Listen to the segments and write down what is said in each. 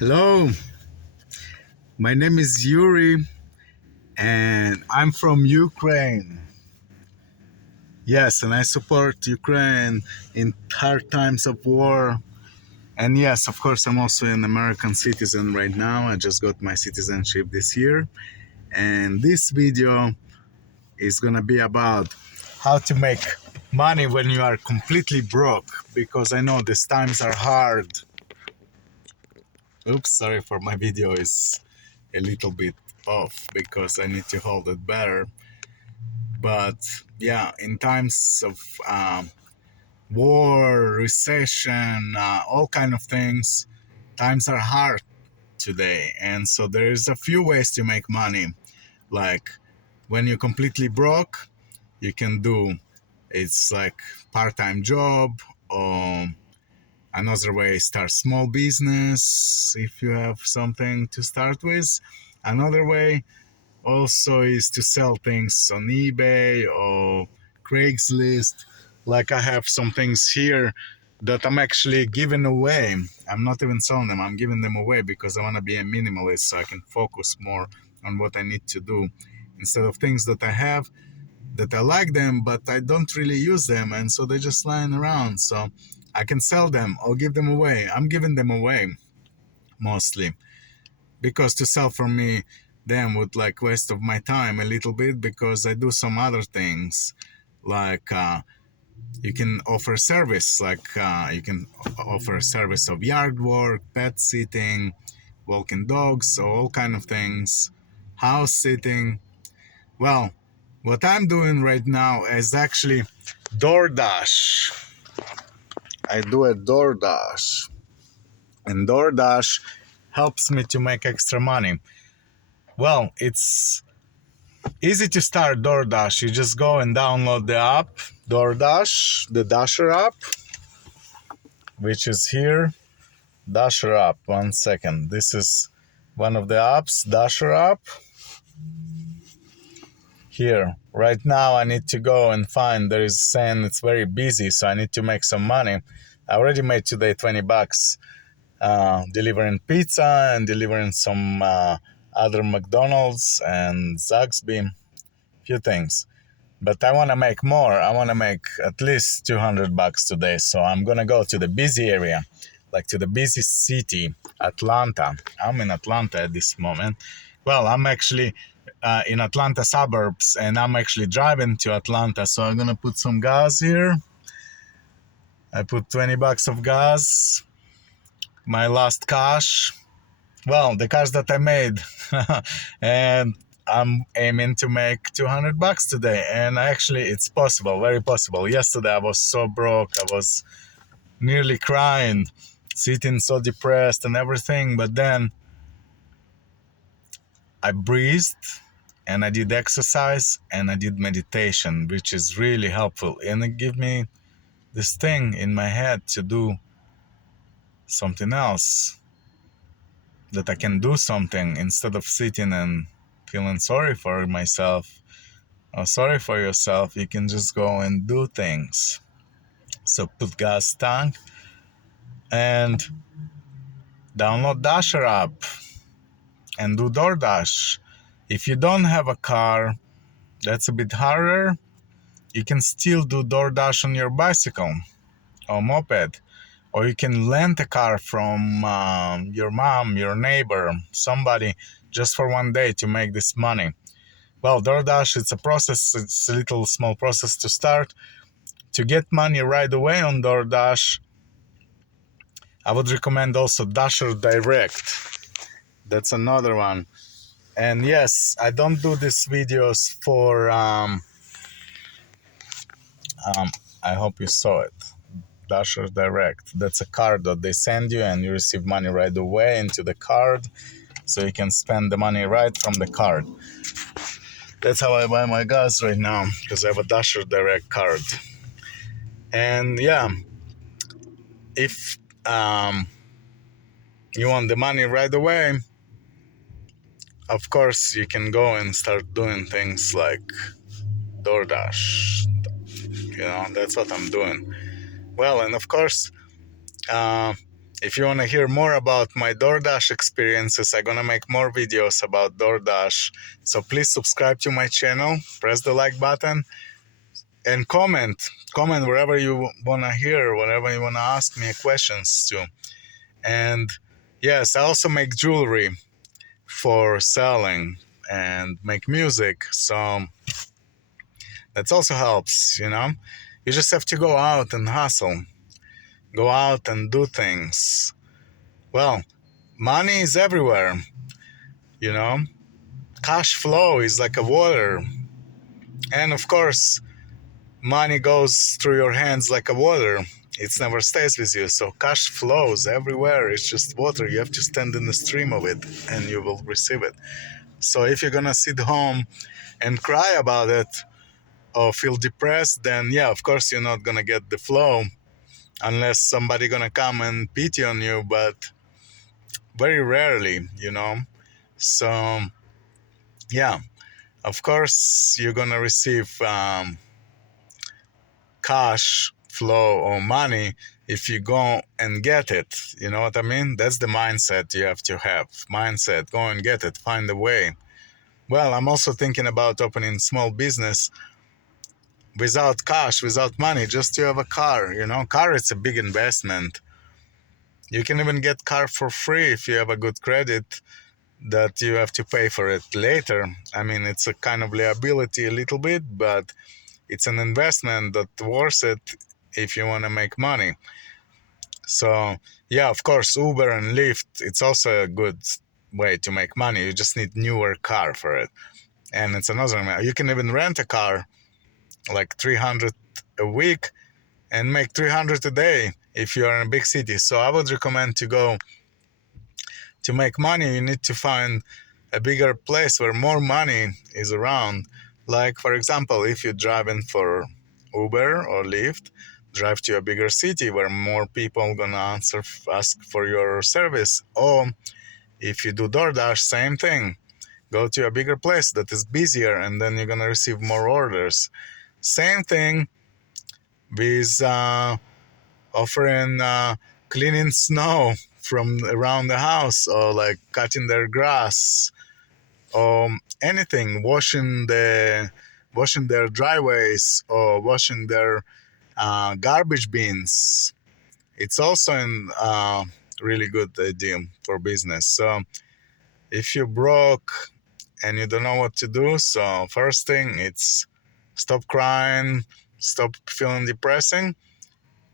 Hello, my name is Yuri and I'm from Ukraine. Yes, and I support Ukraine in hard times of war. And yes, of course, I'm also an American citizen right now. I just got my citizenship this year. And this video is gonna be about how to make money when you are completely broke, because I know these times are hard. Oops, sorry for my video is a little bit off because I need to hold it better. But yeah, in times of war, recession, all kind of things, times are hard today. And so there's a few ways to make money. Like when you're completely broke, you can do it's like part-time job, or another way start small business if you have something to start with. Another way also is to sell things on eBay or Craigslist. Like I have some things here that I'm actually giving away. I'm not even selling them, I'm giving them away because I want to be a minimalist so I can focus more on what I need to do instead of things that I have that I like them but I don't really use them, and so they're just lying around. So I can sell them or give them away. I'm giving them away mostly because to sell for me them would like waste of my time a little bit, because I do some other things like you can offer service, like you can offer service of yard work, pet sitting, walking dogs, so all kind of things, house sitting. Well, what I'm doing right now is actually DoorDash. I do a DoorDash, and DoorDash helps me to make extra money. Well, it's easy to start DoorDash. You just go and download the app, DoorDash, the Dasher app, which is here. Dasher app, 1 second. This is one of the apps, Dasher app. Here, right now I need to go and find, there is saying it's very busy, so I need to make some money. I already made today $20 delivering pizza and delivering some other McDonald's and Zaxby, few things. But I want to make more. I want to make at least $200 today. So I'm going to go to the busy area, like to the busy city, Atlanta. I'm in Atlanta at this moment. Well, I'm actually in Atlanta suburbs, and I'm actually driving to Atlanta. So I'm going to put some gas here. I put $20 of gas. My last cash. Well, the cash that I made. And I'm aiming to make $200 today, and actually it's possible, very possible. Yesterday I was so broke, I was nearly crying, sitting so depressed and everything, but then I breathed and I did exercise and I did meditation, which is really helpful, and it gave me this thing in my head to do something else, that I can do something instead of sitting and feeling sorry for myself. Oh, sorry for yourself, you can just go and do things. So put gas tank and download Dasher app and do DoorDash. If you don't have a car, that's a bit harder. You can still do DoorDash on your bicycle or moped, or you can rent a car from your mom, your neighbor, somebody, just for one day to make this money. Well, DoorDash, it's a process, it's a little small process to start. To get money right away on DoorDash, I would recommend also Dasher Direct. That's another one. And yes, I don't do these videos for, I hope you saw it. Dasher Direct. That's a card that they send you and you receive money right away into the card. So you can spend the money right from the card. That's how I buy my gas right now, because I have a Dasher Direct card. And yeah, if you want the money right away, of course you can go and start doing things like DoorDash. That's what I'm doing. Well, and of course, If you want to hear more about my DoorDash experiences, I'm gonna make more videos about DoorDash. So please subscribe to my channel, press the like button, and comment wherever you want to hear, wherever you want to ask me questions to. And yes, I also make jewelry for selling and make music, so that also helps. You just have to go out and hustle, go out and do things. Well, money is everywhere. you know Cash flow is like a water, and of course money goes through your hands like a water. It never stays with you. So cash flows everywhere. It's just water. You have to stand in the stream of it and you will receive it. So if you're gonna sit home and cry about it or feel depressed, then yeah, of course you're not gonna get the flow unless somebody gonna come and pity on you, but very rarely. So yeah, of course you're gonna receive cash flow or money if you go and get it. You know what I mean? That's the mindset you have to have. Mindset, go and get it, find a way. Well, I'm also thinking about opening small business without cash, without money, just to have a car. Car, it's a big investment. You can even get car for free if you have a good credit, that you have to pay for it later. I mean, it's a kind of liability a little bit, but it's an investment that's worth it if you want to make money. So yeah, of course, Uber and Lyft, it's also a good way to make money. You just need newer car for it. And it's another, you can even rent a car like 300 a week and make 300 a day if you are in a big city. So I would recommend to make money, you need to find a bigger place where more money is around. Like, for example, if you're driving for Uber or Lyft, drive to a bigger city where more people are gonna ask for your service. Or if you do DoorDash, same thing. Go to a bigger place that is busier, and then you're gonna receive more orders. Same thing with offering cleaning snow from around the house, or like cutting their grass, or anything, washing their driveways, or washing their garbage bins. It's also a really good idea for business. So if you're broke and you don't know what to do, so first thing, it's stop crying, stop feeling depressing,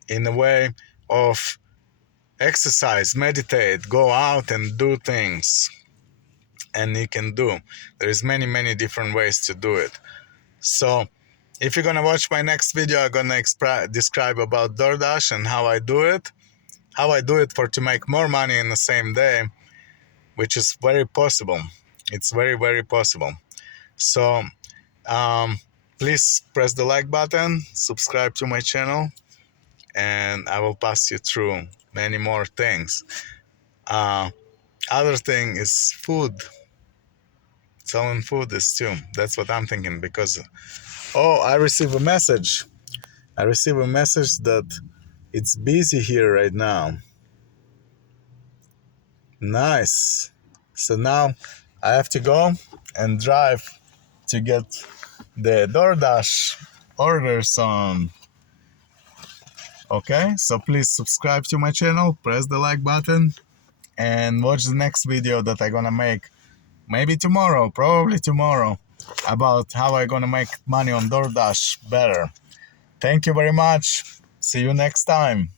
in a way of exercise, meditate, go out and do things. And you can do. There is many different ways to do it. So if you're gonna watch my next video, I'm gonna describe about DoorDash and how I do it. How I do it to make more money in the same day, which is very possible. It's very possible. So please press the like button, subscribe to my channel, and I will pass you through many more things. Other thing is food. Selling food is too. That's what I'm thinking, because I receive a message. That it's busy here right now. Nice. So now I have to go and drive to get the DoorDash orders on. Okay, so please subscribe to my channel, press the like button, and watch the next video that I'm gonna make. Maybe tomorrow, probably tomorrow, about how I'm gonna make money on DoorDash better. Thank you very much. See you next time.